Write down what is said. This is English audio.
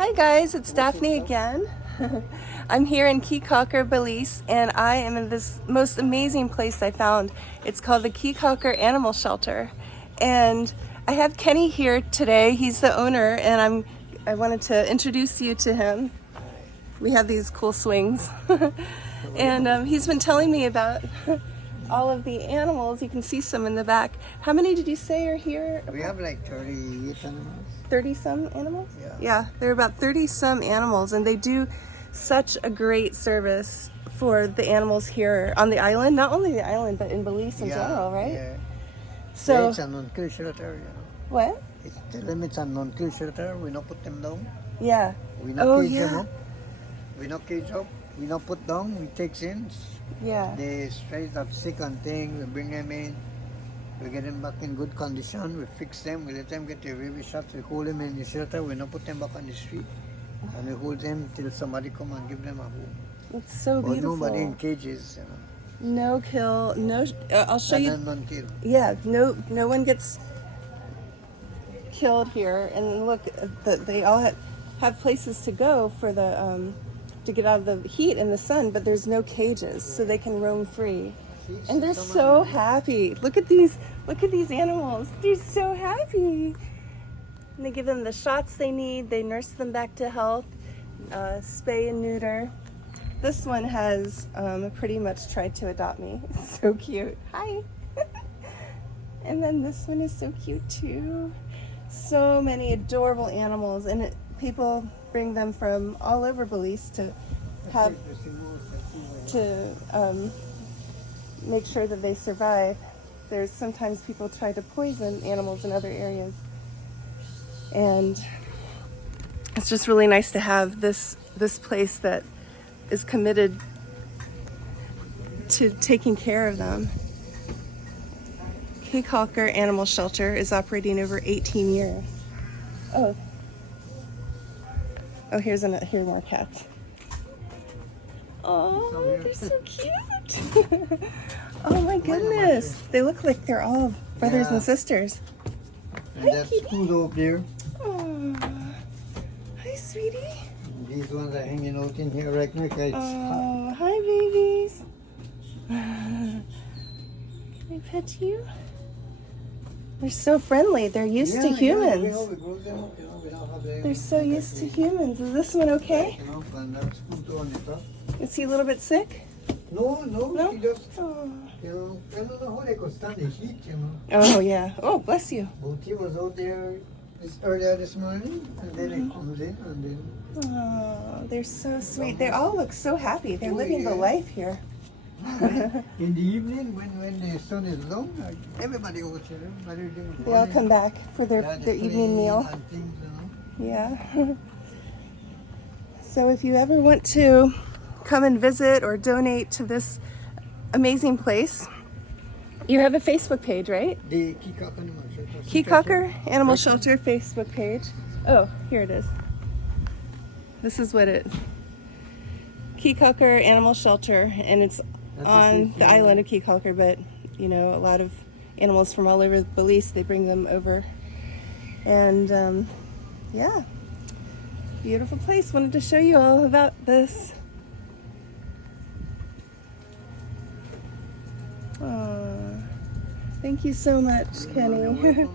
Hi guys, it's Daphne again. I'm here in Caye Caulker, Belize, and I am in this most amazing place I found. It's called the Caye Caulker Animal Shelter. And I have Kenny here today. He's the owner, and I wanted to introduce you to him. We have these cool swings. And he's been telling me about all of the animals. You can see some in the back. How many did you say are here? We have like 38 animals. 30 some animals? Yeah. There are about 30 some animals, and they do such a great service for the animals here on the island. Not only the island, but in Belize in general, right? Yeah. So, It's a non-kill shelter, you know. what? It's the limits on non-kill shelter. We not put them down. Yeah. We not Oh, cage them yeah. up. We not cage up. We not put down. We take in. Yeah. They straight up sick and things. We bring them in. We get them back in good condition. We fix them. We let them get their rabies shots. We hold them in the shelter. We not put them back on the street. And we hold them till somebody come and give them a home. It's so But beautiful. nobody in cages, you know. No kill, no, I'll show And you. then non-kill. Yeah, no one gets killed here. And look, they all have places to go for the, to get out of the heat and the sun, but there's no cages, so they can roam free. And they're so happy. Look at these animals. They're so happy. And they give them the shots they need. They nurse them back to health, spay and neuter. This one has pretty much tried to adopt me. It's so cute. Hi. And then this one is so cute too. So many adorable animals, and people bring them from all over Belize to have make sure that they survive. There's sometimes people try to poison animals in other areas, and it's just really nice to have this place that is committed to taking care of them. Caye Caulker Animal Shelter is operating over 18 years. Oh, here are more cats. Oh, they're so cute. Oh my goodness. They look like they're all brothers and sisters. And that's food over there. Oh, hi, sweetie. These ones are hanging out in here right now because it's hot. Oh, hi, babies. Can I pet you? They're so friendly. They're used to humans. Yeah, we grow them up, you know, we don't have them. They're so used to humans. Is this one okay? You know, and that's food on the top. Is he a little bit sick? No, he just, Oh. you know, I don't know how they could stand the heat, you know. Oh, yeah. Oh, bless you. But he was out there earlier this morning, and then he comes in, and then... Oh, they're so sweet. They all look so happy. They're living the life here. In the evening, when the sun is low, everybody goes to them. They all come back for their evening meal. And things, you know. Yeah. So if you ever want to come and visit or donate to this amazing place, you have a Facebook page, right? The Caye Caulker Animal Shelter. Caye Caulker Animal Shelter Facebook page. Oh, here it is. This is what Caye Caulker Animal Shelter, and it's on the island of Caye Caulker, but you know, a lot of animals from all over Belize, they bring them over. And yeah, beautiful place. Wanted to show you all about this. Thank you so much, Kenny.